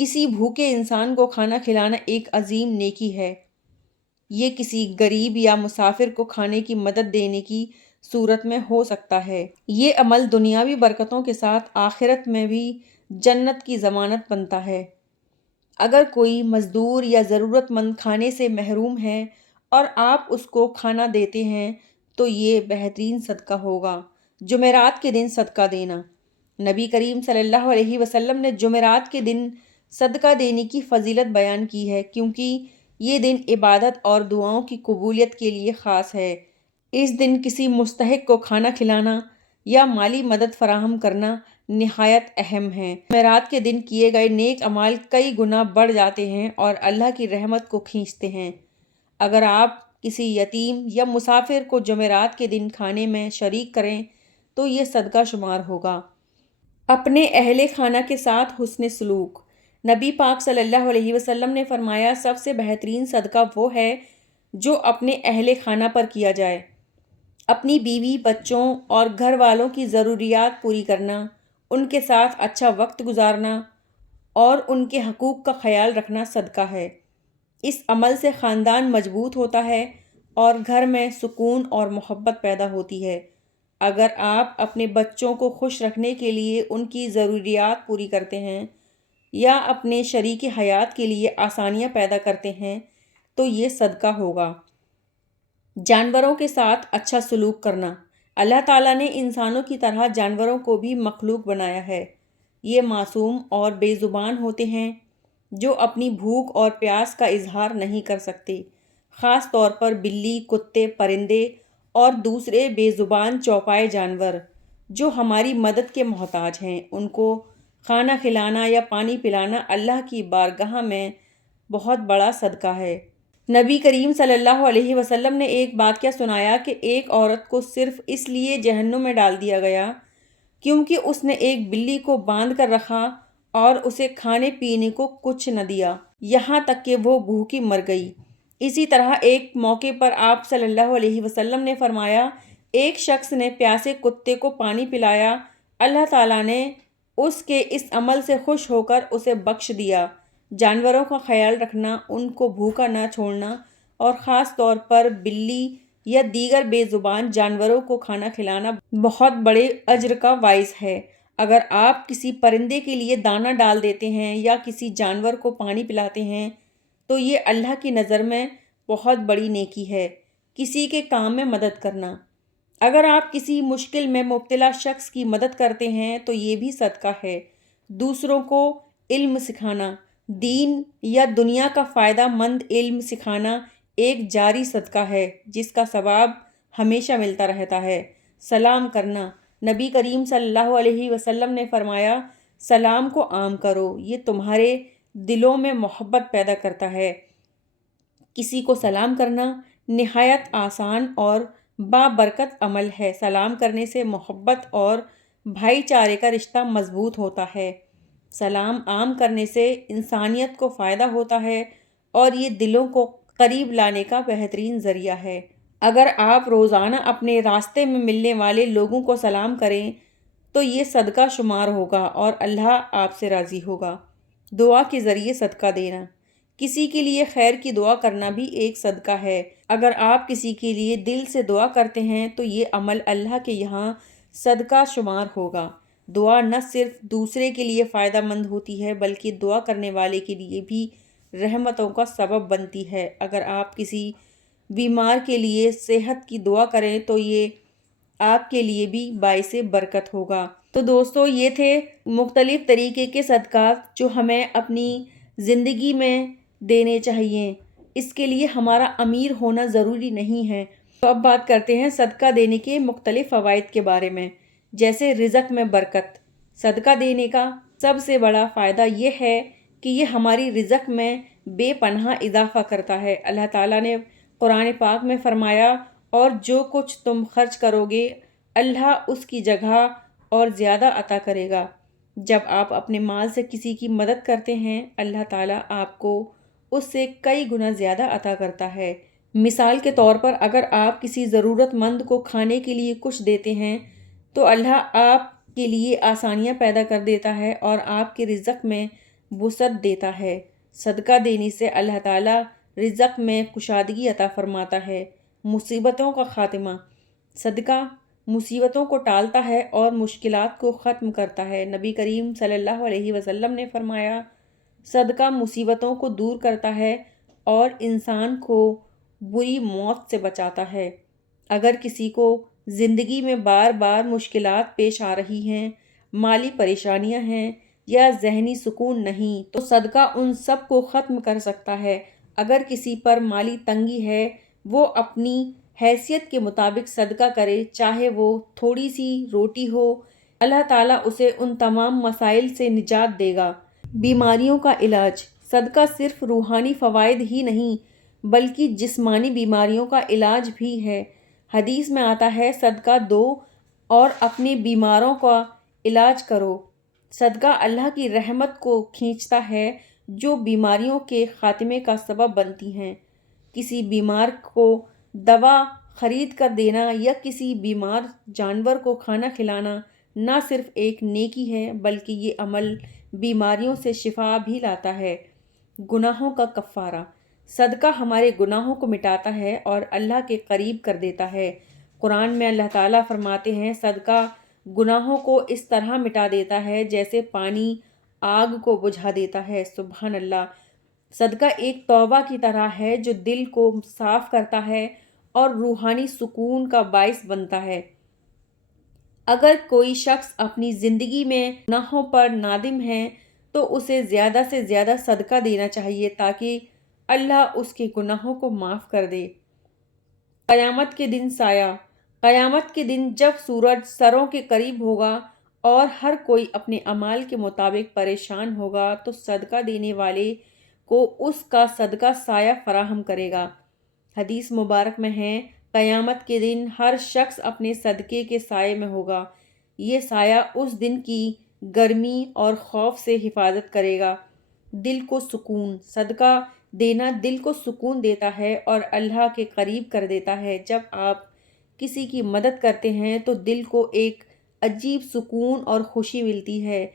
کسی بھوکے انسان کو کھانا کھلانا ایک عظیم نیکی ہے۔ یہ کسی غریب یا مسافر کو کھانے کی مدد دینے کی صورت میں ہو سکتا ہے۔ یہ عمل دنیاوی برکتوں کے ساتھ آخرت میں بھی جنت کی ضمانت بنتا ہے۔ اگر کوئی مزدور یا ضرورت مند کھانے سے محروم ہے اور آپ اس کو کھانا دیتے ہیں تو یہ بہترین صدقہ ہوگا۔ جمعرات کے دن صدقہ دینا۔ نبی کریم صلی اللہ علیہ وسلم نے جمعرات کے دن صدقہ دینے کی فضیلت بیان کی ہے، کیونکہ یہ دن عبادت اور دعاؤں کی قبولیت کے لیے خاص ہے۔ اس دن کسی مستحق کو کھانا کھلانا یا مالی مدد فراہم کرنا نہایت اہم ہے۔ جمعرات کے دن کیے گئے نیک اعمال کئی گنا بڑھ جاتے ہیں اور اللہ کی رحمت کو کھینچتے ہیں۔ اگر آپ کسی یتیم یا مسافر کو جمعرات کے دن کھانے میں شریک کریں تو یہ صدقہ شمار ہوگا۔ اپنے اہل خانہ کے ساتھ حسن سلوک۔ نبی پاک صلی اللہ علیہ وسلم نے فرمایا، سب سے بہترین صدقہ وہ ہے جو اپنے اہل خانہ پر کیا جائے۔ اپنی بیوی، بچوں اور گھر والوں کی ضروریات پوری کرنا، ان کے ساتھ اچھا وقت گزارنا اور ان کے حقوق کا خیال رکھنا صدقہ ہے۔ اس عمل سے خاندان مضبوط ہوتا ہے اور گھر میں سکون اور محبت پیدا ہوتی ہے۔ اگر آپ اپنے بچوں کو خوش رکھنے کے لیے ان کی ضروریات پوری کرتے ہیں یا اپنے شریک حیات کے لیے آسانیاں پیدا کرتے ہیں تو یہ صدقہ ہوگا۔ جانوروں کے ساتھ اچھا سلوک کرنا۔ اللہ تعالیٰ نے انسانوں کی طرح جانوروں کو بھی مخلوق بنایا ہے۔ یہ معصوم اور بے زبان ہوتے ہیں جو اپنی بھوک اور پیاس کا اظہار نہیں کر سکتے، خاص طور پر بلی، کتے، پرندے اور دوسرے بے زبان چوپائے جانور جو ہماری مدد کے محتاج ہیں۔ ان کو کھانا کھلانا یا پانی پلانا اللہ کی بارگاہ میں بہت بڑا صدقہ ہے۔ نبی کریم صلی اللہ علیہ وسلم نے ایک واقعہ سنایا کہ ایک عورت کو صرف اس لیے جہنم میں ڈال دیا گیا کیونکہ اس نے ایک بلی کو باندھ کر رکھا اور اسے کھانے پینے کو کچھ نہ دیا، یہاں تک کہ وہ بھوکی مر گئی۔ اسی طرح ایک موقع پر آپ صلی اللہ علیہ وسلم نے فرمایا، ایک شخص نے پیاسے کتے کو پانی پلایا، اللہ تعالیٰ نے اس کے اس عمل سے خوش ہو کر اسے بخش دیا۔ جانوروں کا خیال رکھنا، ان کو بھوکا نہ چھوڑنا اور خاص طور پر بلی یا دیگر بے زبان جانوروں کو کھانا کھلانا بہت بڑے اجر کا باعث ہے۔ اگر آپ کسی پرندے کے لیے دانہ ڈال دیتے ہیں یا کسی جانور کو پانی پلاتے ہیں تو یہ اللہ کی نظر میں بہت بڑی نیکی ہے۔ کسی کے کام میں مدد کرنا۔ اگر آپ کسی مشکل میں مبتلا شخص کی مدد کرتے ہیں تو یہ بھی صدقہ ہے۔ دوسروں کو علم سکھانا۔ دین یا دنیا کا فائدہ مند علم سکھانا ایک جاری صدقہ ہے جس کا ثواب ہمیشہ ملتا رہتا ہے۔ سلام کرنا۔ نبی کریم صلی اللہ علیہ وسلم نے فرمایا، سلام کو عام کرو، یہ تمہارے دلوں میں محبت پیدا کرتا ہے۔ کسی کو سلام کرنا نہایت آسان اور بابرکت عمل ہے۔ سلام کرنے سے محبت اور بھائی چارے کا رشتہ مضبوط ہوتا ہے۔ سلام عام کرنے سے انسانیت کو فائدہ ہوتا ہے اور یہ دلوں کو قریب لانے کا بہترین ذریعہ ہے۔ اگر آپ روزانہ اپنے راستے میں ملنے والے لوگوں کو سلام کریں تو یہ صدقہ شمار ہوگا اور اللہ آپ سے راضی ہوگا۔ دعا کے ذریعے صدقہ دینا۔ کسی کے لیے خیر کی دعا کرنا بھی ایک صدقہ ہے۔ اگر آپ کسی کے لیے دل سے دعا کرتے ہیں تو یہ عمل اللہ کے یہاں صدقہ شمار ہوگا۔ دعا نہ صرف دوسرے کے لیے فائدہ مند ہوتی ہے بلکہ دعا کرنے والے کے لیے بھی رحمتوں کا سبب بنتی ہے۔ اگر آپ کسی بیمار کے لیے صحت کی دعا کریں تو یہ آپ کے لیے بھی باعث برکت ہوگا۔ تو دوستو، یہ تھے مختلف طریقے کے صدقات جو ہمیں اپنی زندگی میں دینے چاہیے۔ اس کے لیے ہمارا امیر ہونا ضروری نہیں ہے۔ تو اب بات کرتے ہیں صدقہ دینے کے مختلف فوائد کے بارے میں، جیسے رزق میں برکت۔ صدقہ دینے کا سب سے بڑا فائدہ یہ ہے کہ یہ ہماری رزق میں بے پناہ اضافہ کرتا ہے۔ اللہ تعالیٰ نے قرآن پاک میں فرمایا، اور جو کچھ تم خرچ کرو گے اللہ اس کی جگہ اور زیادہ عطا کرے گا۔ جب آپ اپنے مال سے کسی کی مدد کرتے ہیں اللہ تعالیٰ آپ کو اس سے کئی گنا زیادہ عطا کرتا ہے۔ مثال کے طور پر اگر آپ کسی ضرورت مند کو کھانے کے لیے کچھ دیتے ہیں تو اللہ آپ کے لیے آسانیاں پیدا کر دیتا ہے اور آپ کے رزق میں وسعت دیتا ہے۔ صدقہ دینے سے اللہ تعالیٰ رزق میں کشادگی عطا فرماتا ہے۔ مصیبتوں کا خاتمہ۔ صدقہ مصیبتوں کو ٹالتا ہے اور مشکلات کو ختم کرتا ہے۔ نبی کریم صلی اللہ علیہ وسلم نے فرمایا، صدقہ مصیبتوں کو دور کرتا ہے اور انسان کو بری موت سے بچاتا ہے۔ اگر کسی کو زندگی میں بار بار مشکلات پیش آ رہی ہیں، مالی پریشانیاں ہیں یا ذہنی سکون نہیں، تو صدقہ ان سب کو ختم کر سکتا ہے۔ اگر کسی پر مالی تنگی ہے، وہ اپنی حیثیت کے مطابق صدقہ کرے، چاہے وہ تھوڑی سی روٹی ہو، اللہ تعالیٰ اسے ان تمام مسائل سے نجات دے گا۔ بیماریوں کا علاج۔ صدقہ صرف روحانی فوائد ہی نہیں بلکہ جسمانی بیماریوں کا علاج بھی ہے۔ حدیث میں آتا ہے، صدقہ دو اور اپنے بیماروں کا علاج کرو۔ صدقہ اللہ کی رحمت کو کھینچتا ہے جو بیماریوں کے خاتمے کا سبب بنتی ہیں۔ کسی بیمار کو دوا خرید کر دینا یا کسی بیمار جانور کو کھانا کھلانا نہ صرف ایک نیکی ہے بلکہ یہ عمل بیماریوں سے شفا بھی لاتا ہے۔ گناہوں کا کفارہ۔ صدقہ ہمارے گناہوں کو مٹاتا ہے اور اللہ کے قریب کر دیتا ہے۔ قرآن میں اللہ تعالیٰ فرماتے ہیں، صدقہ گناہوں کو اس طرح مٹا دیتا ہے جیسے پانی آگ کو بجھا دیتا ہے۔ سبحان اللہ۔ صدقہ ایک توبہ کی طرح ہے جو دل کو صاف کرتا ہے اور روحانی سکون کا باعث بنتا ہے۔ اگر کوئی شخص اپنی زندگی میں گناہوں پر نادم ہے تو اسے زیادہ سے زیادہ صدقہ دینا چاہیے تاکہ اللہ اس کے گناہوں کو معاف کر دے۔ قیامت کے دن سایہ۔ قیامت کے دن جب سورج سروں کے قریب ہوگا اور ہر کوئی اپنے اعمال کے مطابق پریشان ہوگا تو صدقہ دینے والے کو اس کا صدقہ سایہ فراہم کرے گا۔ حدیث مبارک میں ہے، قیامت کے دن ہر شخص اپنے صدقے کے سائے میں ہوگا۔ یہ سایہ اس دن کی گرمی اور خوف سے حفاظت کرے گا۔ دل کو سکون۔ صدقہ دینا دل کو سکون دیتا ہے اور اللہ کے قریب کر دیتا ہے۔ جب آپ کسی کی مدد کرتے ہیں تو دل کو ایک عجیب سکون اور خوشی ملتی ہے۔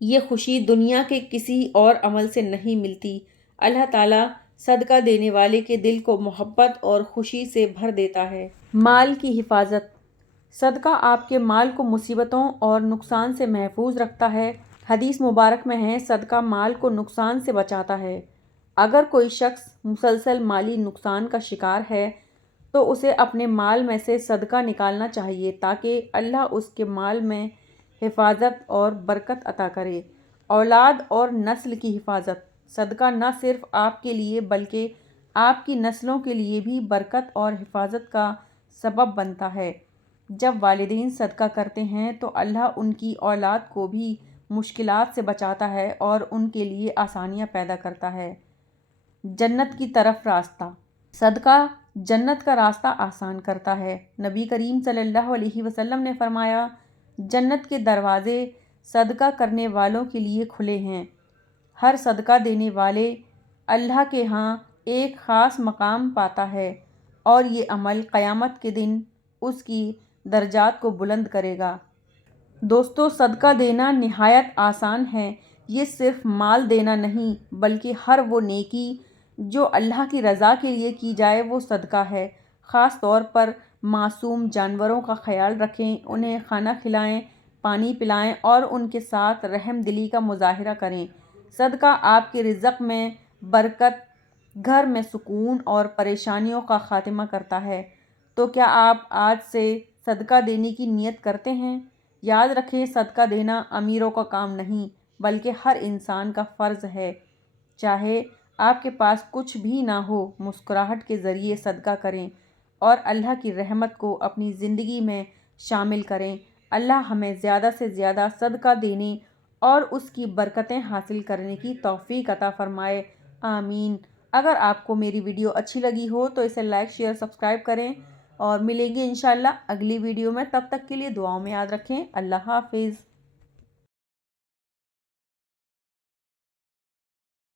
یہ خوشی دنیا کے کسی اور عمل سے نہیں ملتی۔ اللہ تعالیٰ صدقہ دینے والے کے دل کو محبت اور خوشی سے بھر دیتا ہے۔ مال کی حفاظت۔ صدقہ آپ کے مال کو مصیبتوں اور نقصان سے محفوظ رکھتا ہے۔ حدیث مبارک میں ہے، صدقہ مال کو نقصان سے بچاتا ہے۔ اگر کوئی شخص مسلسل مالی نقصان کا شکار ہے تو اسے اپنے مال میں سے صدقہ نکالنا چاہیے تاکہ اللہ اس کے مال میں حفاظت اور برکت عطا کرے۔ اولاد اور نسل کی حفاظت۔ صدقہ نہ صرف آپ کے لیے بلکہ آپ کی نسلوں کے لیے بھی برکت اور حفاظت کا سبب بنتا ہے۔ جب والدین صدقہ کرتے ہیں تو اللہ ان کی اولاد کو بھی مشکلات سے بچاتا ہے اور ان کے لیے آسانیاں پیدا کرتا ہے۔ جنت کی طرف راستہ۔ صدقہ جنت کا راستہ آسان کرتا ہے۔ نبی کریم صلی اللہ علیہ وسلم نے فرمایا، جنت کے دروازے صدقہ کرنے والوں کے لیے کھلے ہیں۔ ہر صدقہ دینے والے اللہ کے ہاں ایک خاص مقام پاتا ہے اور یہ عمل قیامت کے دن اس کی درجات کو بلند کرے گا۔ دوستو، صدقہ دینا نہایت آسان ہے۔ یہ صرف مال دینا نہیں بلکہ ہر وہ نیکی جو اللہ کی رضا کے لیے کی جائے وہ صدقہ ہے۔ خاص طور پر معصوم جانوروں کا خیال رکھیں، انہیں کھانا کھلائیں، پانی پلائیں اور ان کے ساتھ رحم دلی کا مظاہرہ کریں۔ صدقہ آپ کے رزق میں برکت، گھر میں سکون اور پریشانیوں کا خاتمہ کرتا ہے۔ تو کیا آپ آج سے صدقہ دینے کی نیت کرتے ہیں؟ یاد رکھیں، صدقہ دینا امیروں کا کام نہیں بلکہ ہر انسان کا فرض ہے۔ چاہے آپ کے پاس کچھ بھی نہ ہو، مسکراہٹ کے ذریعے صدقہ کریں اور اللہ کی رحمت کو اپنی زندگی میں شامل کریں۔ اللہ ہمیں زیادہ سے زیادہ صدقہ دینے اور اس کی برکتیں حاصل کرنے کی توفیق عطا فرمائے، آمین۔ اگر آپ کو میری ویڈیو اچھی لگی ہو تو اسے لائک، شیئر، سبسکرائب کریں اور ملیں گے انشاءاللہ اگلی ویڈیو میں۔ تب تک کے لیے دعاؤں میں یاد رکھیں۔ اللہ حافظ۔